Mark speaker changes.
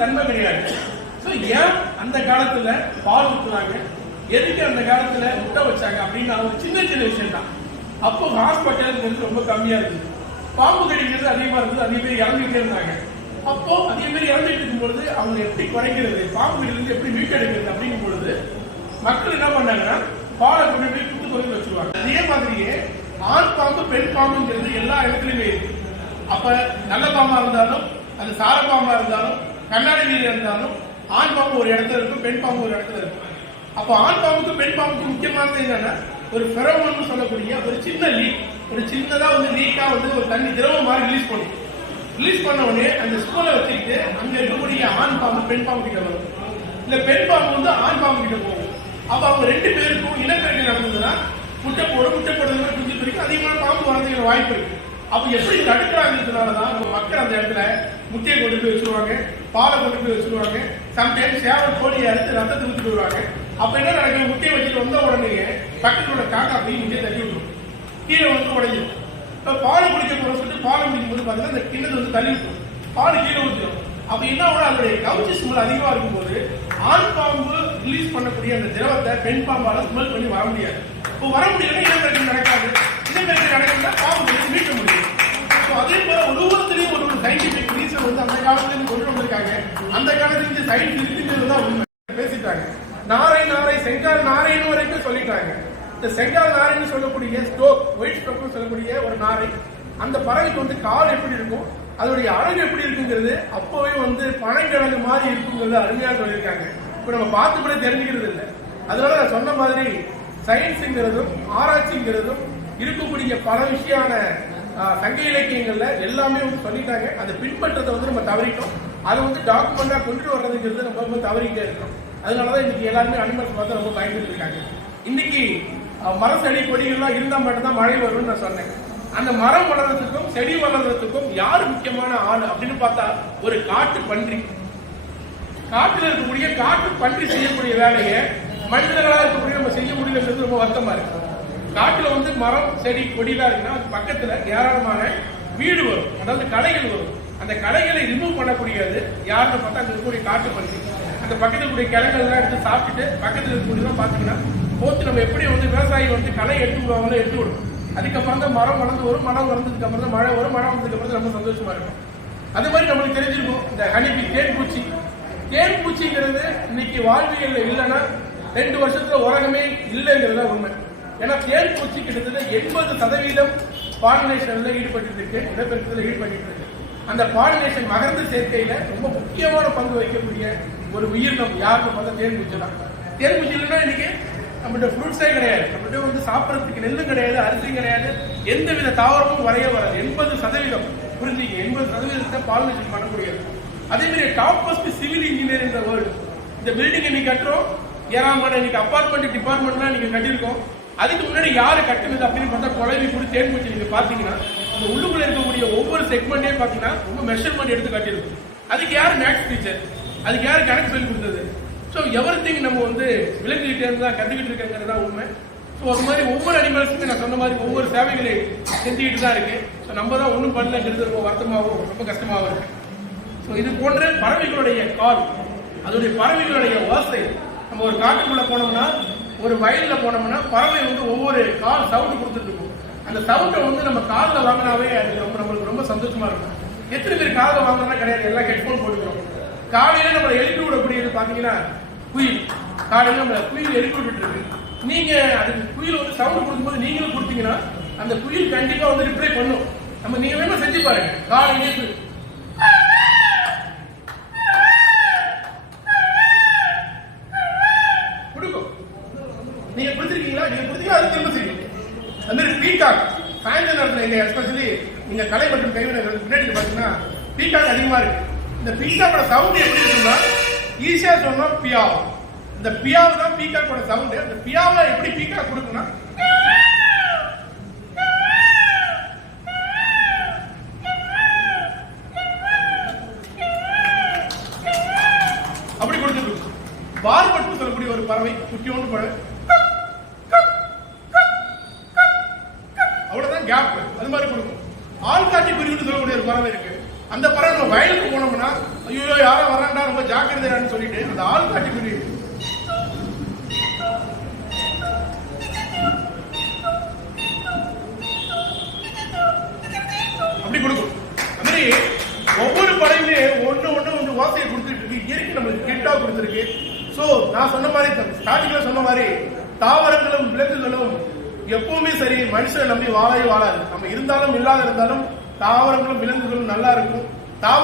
Speaker 1: தன்மை கிடையாது ஸோ ஏன் அந்த காலத்துல பால் ஊத்துனாங்க? எதுக்கு அந்த காலத்துல முட்டை வச்சாங்க அப்படின்னு ஒரு சின்ன சின்ன விஷயம் தான் அப்போ ஹாஸ்பிட்டல் வந்து ரொம்ப கம்மியா இருந்தது. பாம்பு கடிக்கிறது அதிகமா இருந்தது அதே பேர் இறந்துகிட்டே இருந்தாங்க. அப்போ அதே பேர் இறந்துட்டு இருக்கும்பொழுது அவங்க எப்படி குறைக்கிறது? பாம்பு கடியிலிருந்து எப்படி மீட்டெடுக்கிறது அப்படிங்கும் பொழுது மக்கள் என்ன பண்ணாங்கன்னா பாலை கொண்டு போய் குத்து தொழில் வச்சிருவாங்க. அதே மாதிரியே ஆண் பாம்பு பெண் பாம்புங்கிறது எல்லா இடத்துலயுமே இருக்கு. அப்ப நல்ல பாம்பா இருந்தாலும் அது சார பாம்பா இருந்தாலும் கண்ணாடி வீடு இருந்தாலும் ஆண் பாம்பு ஒரு இடத்துல இருக்கும் பெண் பாம்பு ஒரு இடத்துல இருக்கும். அப்போ ஆண் பாம்புக்கு பெண் பாம்புக்கு முக்கியமானது என்னன்னா ஒரு ஃபெரோமோன் சொல்லக்கூடிய ஒரு சின்ன லீக் ஒரு சின்னதா வந்து லீக்கா வந்து ஒரு தண்ணி திரவம் மாதிரி ரிலீஸ் பண்ணும். ரிலீஸ் பண்ண உடனே அந்த ஸ்கூலை வச்சுக்கிட்டு அங்க இருக்கக்கூடிய ஆண் பாம்பு பெண் பாம்பு கிட்ட வரும். இல்ல பெண் பாம்பு வந்து ஆண் பாம்பு கிட்ட போகும். அப்ப அவங்க ரெண்டு பேருக்கும் இனப்பெருக்கம் நடந்ததுன்னா முட்டை போட முட்டை போடுறது குஞ்சு பிடிக்கும் அதிகமான பாம்பு வரதுக்கு வாய்ப்பு இருக்கு. அப்ப எப்படி தடுக்கிறாங்கிறதுனாலதான் நம்ம மக்கள் அந்த இடத்துல முட்டையை கொண்டு போய் வச்சிருவாங்க பாலை கொண்டு போய் வச்சிருவாங்க சம்டைம்ஸ் சேவை கோழியை அறுத்து ரத்தத்தை ஊற்றிட்டு வருவாங்க. அப்ப என்ன நடக்கும் முட்டையை வச்சுட்டு வந்த உடனே பக்கத்துல உள்ள காக்கா போய் முட்டையை தட்டி விட்டுரும். கீழே வந்து உடைஞ்சிடும் இப்ப பால் குடிக்க போற சொல்லிட்டு பால் குடிக்கும் போது பாத்தீங்கன்னா அந்த கிண்ணத்தை வந்து தள்ளி விட்டுரும். பால் கீழே ஊற்றிடும் அப்ப என்ன ஆகும் அதனுடைய கவுச்சி ஸ்மெல் அதிகமா இருக்கும்போது ஆண் பாம்பு ரிலீஸ் பண்ணக்கூடிய அந்த திரவத்தை பெண் பாம்பால ஸ்மெல் பண்ணி வர முடியாது. இப்போ வர முடியலன்னா இனப்பெருக்கம் நடக்காது? இனப்பெருக்கம் நடக்குதுன்னா பாம்பு வந்து அந்த காலத்துல இருந்து கொண்டு வந்திருக்காங்க. அந்த காலத்துல இருந்து சயின்ஸ் இருக்குங்கிறது தான் உண்மை. பேசிட்டாங்க. நாரை நாரை செங்கால் நாரைன்னு வரைக்கும் சொல்லிட்டாங்க. இந்த செங்கால் நாரைன்னு சொல்லக்கூடிய ஸ்டோக் ஒயிட் ஸ்டோக்னு சொல்லக்கூடிய ஒரு நாரை அந்த பறவைக்கு வந்து கால் எப்படி இருக்கும் அதோடைய அழகு எப்படி இருக்குங்கிறது அப்பவே வந்து பனங்கிழங்கு மாதிரி இருக்குங்கிறது அருமையாக சொல்லியிருக்காங்க. இப்ப நம்ம பார்த்து கூட தெரிஞ்சுக்கிறது இல்லை. அதனால நான் சொன்ன மாதிரி சயின்ஸுங்கிறதும் ஆராய்ச்சிங்கிறதும் இருக்கக்கூடிய பல விஷயமான சங்க இலக்கியங்கள்ல எல்லாமே வந்து சொல்லிட்டாங்க. அதை பின்பற்றதை வந்து நம்ம தவறிட்டோம். அதை வந்து டாக்குமெண்டா கொண்டு வர்றதுங்கிறது நம்ம ரொம்ப தவறிட்டே இருக்கோம். அதனாலதான் இன்னைக்கு எல்லாருமே அனிமல்ஸ் பார்த்து ரொம்ப பயந்துட்டு இருக்காங்க. இன்னைக்கு மரம் செடி கொடிகள்லாம் இருந்தா மட்டும்தான் மழை வரும்னு நான் சொன்னேன். அந்த மரம் வளர்றதுக்கும் செடி வளர்றதுக்கும் யார் முக்கியமான ஆள் அப்படின்னு பார்த்தா ஒரு காட்டு பன்றி. காட்டில் இருக்கக்கூடிய காட்டு பன்றி செய்யக்கூடிய வேலையை மனிதர்களாக இருக்கக்கூடிய நம்ம செய்ய முடியலன்றது ரொம்ப வருத்தமா இருக்கு. காட்டுல வந்து மரம் செடி கொடிலாம் இருக்குன்னா அது பக்கத்துல ஏராளமான வீடு வரும். அதாவது கடைகள் வரும். அந்த கடைகளை ரிமூவ் பண்ணக்கூடியது யாருன்னு பார்த்தா அங்க இருக்கக்கூடிய காட்டு பன்றி. அந்த பக்கத்துல கூடிய கிழங்கெல்லாம் எடுத்து சாப்பிட்டுட்டு பக்கத்துல இருக்கக்கூடியதான் பாத்தீங்கன்னா போத்து நம்ம எப்படி வந்து விவசாயி வந்து களை எடுத்து விடுவாங்களோ எடுத்து விடும். அதுக்கப்புறம் தான் மரம் வளர்ந்து வரும் மரம் வளர்ந்ததுக்கு அப்புறம் தான் மழை வரும் மழை வந்ததுக்கு அப்புறம் ரொம்ப சந்தோஷமா இருக்கும். அது மாதிரி நம்மளுக்கு தெரிஞ்சிருக்கும். இந்த ஹனிபி தேன் பூச்சி தேன் பூச்சிங்கிறது இன்னைக்கு வாழ்வியல் இல்லைன்னா ரெண்டு வருஷத்துல உலகமே இல்லைங்கிறது தான் உண்மை. ஏன்னா தேன்பூச்சி கிட்டத்தட்ட எண்பது சதவீதம் பாலினேஷன்ல ஈடுபட்டு இருக்கு இடப்பெருக்கத்தில் ஈடுபட்டு இருக்கு அந்த பாலினேஷன் மகர்ந்த சேர்க்கையில ரொம்ப முக்கியமான பங்கு வகிக்கக்கூடிய ஒரு உயிரினம் யாருன்னு பார்த்தா தேன்பூச்சி தான். தேன்பூச்சி இல்லைன்னா இன்னைக்கு நம்மகிட்ட ஃப்ரூட்ஸே கிடையாது. நம்மகிட்ட வந்து சாப்பிட்றதுக்கு நெல்லும் கிடையாது அரிசியும் கிடையாது எந்த வித தாவரமும் வரைய வராது. எண்பது சதவீதம். புரிஞ்சுங்க எண்பது சதவீதத்தை பாலினேஷன் பண்ணக்கூடியது. அதே மாதிரி டாப் ஃபர்ஸ்ட் சிவில் இன்ஜினியர் இந்த வேர்ல்டு இந்த பில்டிங் இன்னைக்கு கட்டுறோம். ஏறாம இன்னைக்கு அபார்ட்மெண்ட் டிபார்ட்மெண்ட்லாம் நீங்க கட்டியிருக்கோம். அதுக்கு முன்னாடி யாரு கட்டுனது அப்படின்னு பார்த்தா குழவி கூட தேன் பூச்சி நீங்க பாத்தீங்கன்னா அந்த உள்ளுக்குள்ள இருக்கக்கூடிய ஒவ்வொரு செக்மெண்டே பாத்தீங்கன்னா ரொம்ப மெஷர்மெண்ட் எடுத்து கட்டியிருக்கும். அதுக்கு யாரு மேக்ஸ் டீச்சர் அதுக்கு யாரு கணக்கு சொல்லி கொடுத்தது? ஸோ எவ்ரி திங் நம்ம வந்து விலங்குகிட்டே இருந்தா கத்துக்கிட்டு கற்றுக்கிட்டு இருக்கங்கிறது தான் உண்மை. ஸோ அது மாதிரி ஒவ்வொரு அனிமல்ஸுமே நான் சொன்ன மாதிரி ஒவ்வொரு சேவைகளை செஞ்சுக்கிட்டு தான் இருக்கு ஸோ நம்ம தான் ஒன்றும் பண்ணலங்கிறது ரொம்ப வருத்தமாகவும் ரொம்ப கஷ்டமாகவும் இருக்கு. ஸோ இது போன்ற பறவைகளுடைய கால் அதோடைய பறவைகளுடைய ஓசை நம்ம ஒரு காட்டுக்குள்ள போனோம்னா ஒரு வயலில் போனோம்னா பறவை வந்து ஒவ்வொரு கால் சவுண்டு கொடுத்துட்டு இருக்கும். அந்த சவுண்டை வந்து நம்ம காதில் வாங்கினாவே அது ரொம்ப நம்மளுக்கு ரொம்ப சந்தோஷமா இருக்கும். எத்தனை பேர் காதில் வாங்கினா கிடையாது எல்லாம் ஹெட்ஃபோன் போட்டுக்கிறோம். காலையில நம்மளை எழுப்பி விடக்கூடியது பாத்தீங்கன்னா குயில். காலையில நம்மளை குயில் எழுப்பி விட்டுட்டு இருக்கு நீங்க அதுக்கு குயில் வந்து சவுண்ட் கொடுக்கும்போது நீங்களும் கொடுத்தீங்கன்னா அந்த குயில் கண்டிப்பா வந்து ரிப்ளை பண்ணும். நம்ம நீங்க வேணா செஞ்சு பாருங்க. காலையிலே குயில் கொடுக்கும் நீங்க கொடுத்துருக்கீங்களா நீங்க கொடுத்தீங்கன்னா அது திரும்ப செய்யும் அது மாதிரி பீகாக் சாயந்தர நேரத்தில் இல்லை எஸ்பெஷலி நீங்க கலை மற்றும் கைவினைகள் பின்னாடி பாத்தீங்கன்னா பீகாக் அதிகமா இருக்கு. இந்த பீகாக்கோட சவுண்ட் எப்படி இருக்குன்னா ஈஸியா சொன்னால் பியாவ். இந்த பியாவ் தான் பீகாக்கோட சவுண்டு அந்த பியாவில் எப்படி பீகாக் கொடுக்குன்னா அப்படி கொடுத்துருக்கு பார்பட்டு சொல்லக்கூடிய ஒரு பறவை குட்டியோண்டு பறவை. கேப் அது மாதிரி கொடுக்கும். ஆள்காட்டி பிரிவுன்னு சொல்லக்கூடிய ஒரு பறவை இருக்கு. அந்த பறவை நம்ம வயலுக்கு போனோம்னா ஐயோ யாரோ வரான்டா ரொம்ப ஜாக்கிரதையான்னு சொல்லிட்டு அந்த ஆள் பிரிவு. அப்படி கொடுக்கும். அது மாதிரி ஒவ்வொரு படையுமே ஒண்ணு ஒன்று ஒன்று வார்த்தையை கொடுத்துட்டு இருக்கு. இயற்கை நம்மளுக்கு கிட்டா கொடுத்துருக்கு. சோ நான் சொன்ன மாதிரி ஸ்டார்டிங்ல சொன்ன மாதிரி தாவரங்களும் விலங்குகளும் எப்பவுமே சரி மனுஷனை நம்பி வாழவே வாழாது. நம்ம இருந்தாலும் இல்லாத இருந்தாலும் தாவரங்களும் விலங்குகளும் நல்லா இருக்கும். தாவர